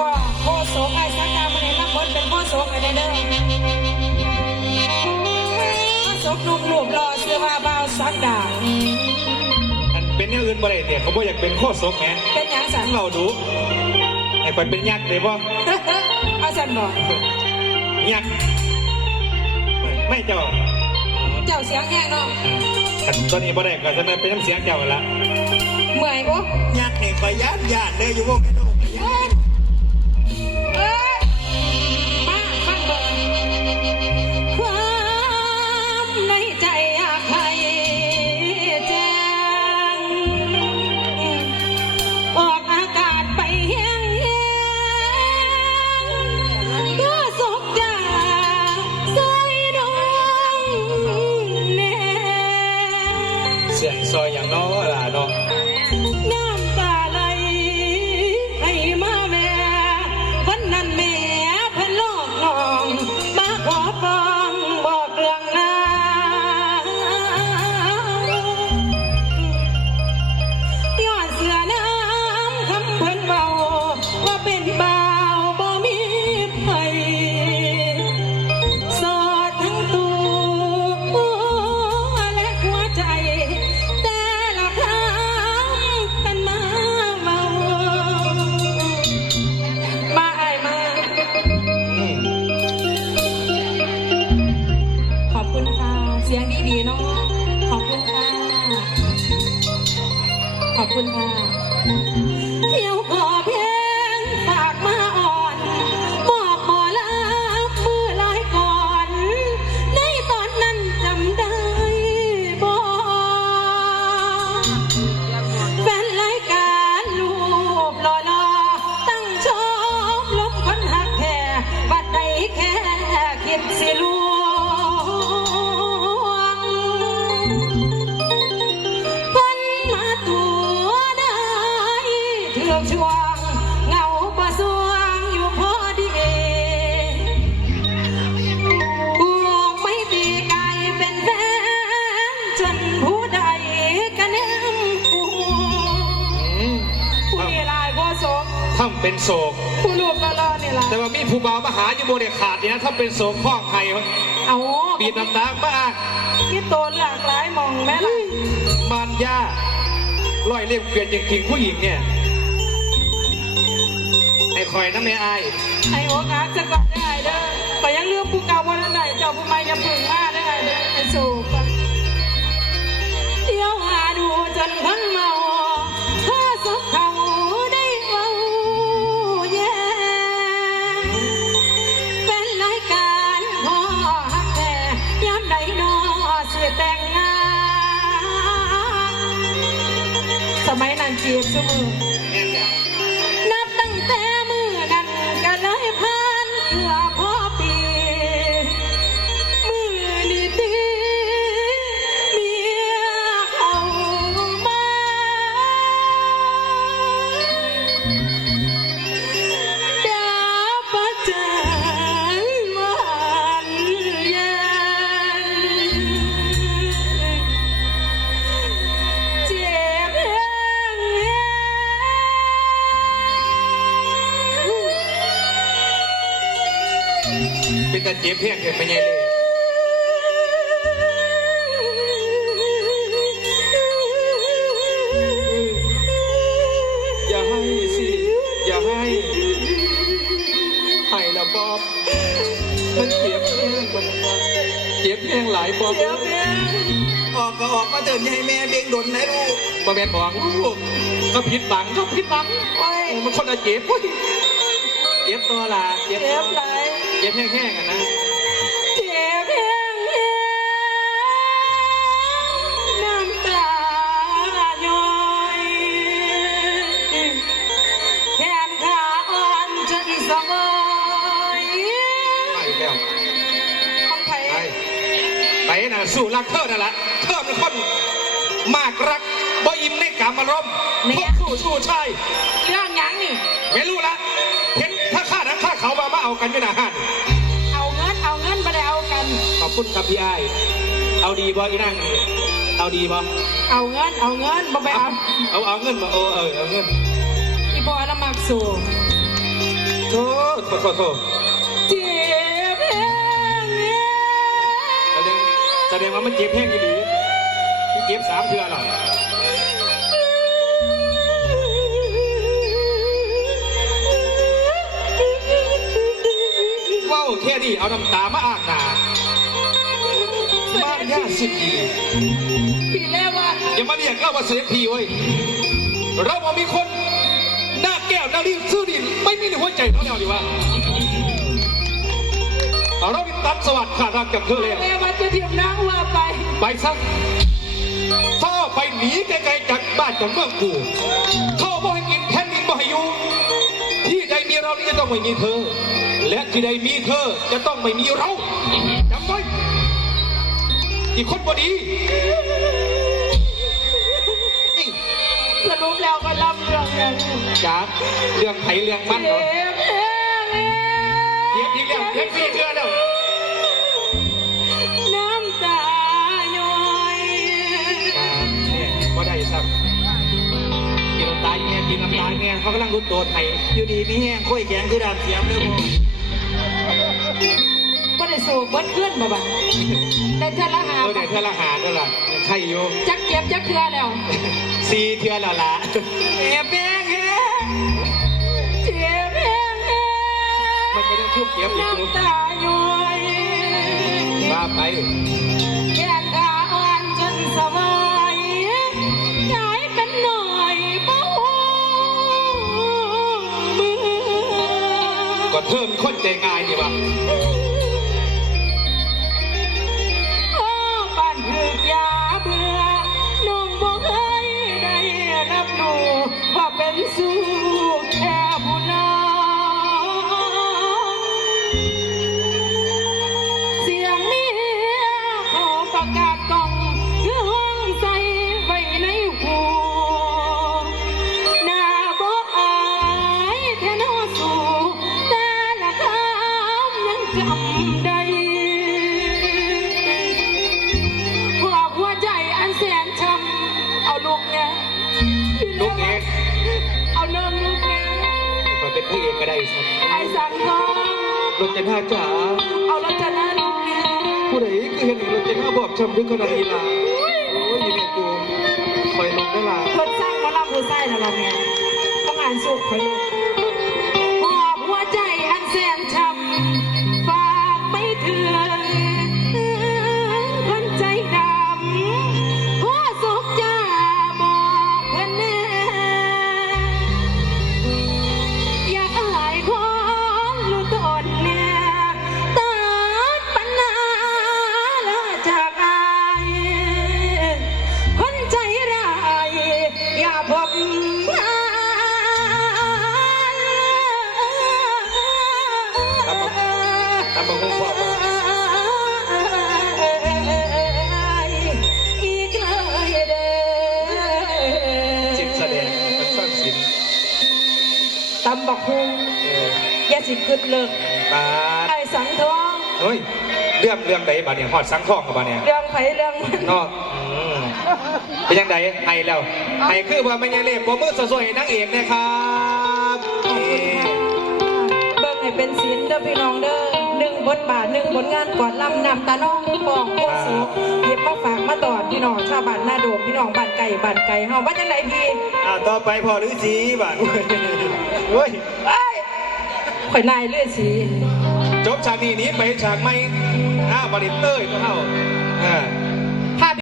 ก็โคโศกไอ้สักการมันในรับบทเป็นโคโศกไอ้เด้เด้อโคโศกหนุ่มหลุมรอเสื้อผ้าเบาสักดาอันเป็นอย่างอื่นบ่ได้เนี่ยเขาบ่อยากเป็นโคตรสกแหมเป็นหยังสันเราดูไอ้ไปเป็นยักษ์เลยบ่เอาสันบอกยักษ์ไม่เจ้า เจ้าเสียงแห้งเนาะอันตอนนี้บ่ได้ก็จะเป็นน้ำเสียงเจ้าละเมื่อยโอ้ยากษ์ให้คอยยานยานเลยอยู่วง เสียง เป็นโศก ผู้ลูกก็รอนี่ล่ะแต่ว่ามีผู้บ่าวมาหาอยู่บ่ได้ขาดนี่นะถ้าเป็นโศกข้องไห้เอาบีบน้ำตาบ้าพี่โตนหลากหลายมองแม่ล่ะมารยาร้อยเล่มเกวียนจริงๆผู้หญิงเนี่ยไอ้คอยน้ำแม่อายไอ้โอกาสจะก่อนได้เด้อแต่ยังลืมผู้เก่าวันนั้นไหนเจ้าผู้ใหม่อย่าเพึ่งมาได้เด้อไอ้สูบเสมัยนั้นจีบสมือ เป็นตาเจ็บเพียงเกิดไปไงเลยอย่าให้สิ อย่าให้ให้ละบอบมันเจ็บแห้งกว่านั้นวะเจ็บแห้งหลายบอบเจ็บแห้งออกก็ออกมาเดินให้แม่เบ่งดนนะลูกมาแม่นบอกลูกเขาผิดหวังเขาผิดหวังโอ้ยมันคนละเจ็บเว้ยเจ็บตัวละเจ็บเจ็บไหลายเจ็บแห้งๆอะนะเจ็บแห้งแห้งน้ำตาย้อยแขนขาอ่อนจนสมอยไปแล้วของไผไปไปน่ะสู้รักเธอนั่นแหละเธอเป็นคนมากรักบ่อิ่มในกามารมณ์พบสู้สู้ชายเรื่องหยังนี่ไม่รู้ละ เขามามาเอากันอยู่หน้าห้านเอาเงินเอาเงินไปได้เอากัน ขอบคุณครับพี่ไอ้ายเอาดีบ่อีนั่งนี่เอาดีบ่เอาเงินเอาเงินบ่ไปเอาเอาเอาเงินมาโอ้เออเอาเงินอีบอยละมักสูเโทษโทษโทษเจ็บแห้งเนี่ยแสดงแสดงว่ามันเจ็บแห้งดีมันเจ็บสามเทือหรอ ว้าวแค่นี้เอาน้ำตามาอาบหนาบ้านย่าสุดดีพี่แม่ว่าอย่ามาเรียกเราว่าเสด็จพีเว้ยเราบ่มีคนหน้าแก้วหน้าลิ้นซื่อดินไม่มีในหัวใจเท่าแนวดีวะเอาเราเป็นตัดสวัสดิ์ขาดรักกับเธอเลยแม่ว่าจะเทียมนางว่าไป ไปซะถ้าไปหนีไกลๆจากบ้านจากเมืองกูเขาบ่ให้กินแผ่นดินบ่ให้อยู่ที่ใดมีเรานี่จะต้องไม่มีเธอ และที่ใดมีเธอจะต้องไม่มีเราจำไว้อีกคนบ่ดีสรุปแล้วก็ลำเรื่องนั้นจ้าเรื่องไผเรื่องมันเจ็เนาะบแห้งเนี่ยเทียบอีกแล้วเทียบสี่เทือแล้วน้ำตาย้อยเนี่ยบ่ได้ซ้ำกินน้ำตาอีเนี่ยกินน้ำตาเนี่ยเขากำลังรุดตัวไทยอยู่ดีมีแห้งค่อยแข็งคือดามเสียมเลยพ่อ บิดขึ้นบ่บัดแต่เธอละหาเออเดี๋ยวเทือละหาด้วยล่ะใครอยู่จักเก็บจักเครือแล้วสี่เทือและละแอบแห้งแห้งเจ็บแห้งแห้มันก็ยังพูดเก็บอีกอยู่น้ำตาย้อยว่าไปแขนขาอ่อนจนสบายกลายเป็นหน่อยเบามือก็เทิมคนใจง่ายนี่วะ ได้สักไอ้สังทองลูกจะน่าจ๋าเอารจนาลูกเนี่ยผู้ใดคือเห็นลูกจะน่าบอบช้ำดึกขนาดนี้ล่ะโอ้ยนี่แม่กูคอยลงได้ล่ะเพิ่นสร้างหมาลำผู้ไส้แล้วล่ะเนี่ยต้องอ่านสุขคอยลูก บังคับพ่ออีกเลยเด้อสินแสดงมันสร้างสินตำบักฮุงเอออย่าสิขึ้นเลิกบาดไอ้สังทอง เฮ้ย เรื่องเรื่องใดบาดเนี่ยหอดสังทองกับบาดเนี่ยเรื่องไผเรื่องมันเนาะอืมเป็นยังไงไห้แล้วไห้คือว่ามันยังเล่ปมือสวยๆนางเอกนะครับขอบคุณค่ะเบิ่งให้เป็นศิลป์เด้อพี่น้องเด้อหนึ่ง บทบาทหนึ่งผลงานก่อนลำนำตาน้องปองพวกสูหยิบมาฝากมาตอนพี่น้องชาวบ้านหน้าโดมพี่น้องบ้านไก่บ้านไก่เฮาว่าจังไดพี่อ่าต่อไปพ่อฤาษีบ้านเฮ้ยเอ้ยข่อยนายเลือดสีจบฉากนี้หนี้ไปฉากไม่อ้าวบริเตอร์ก็เท่าอ่า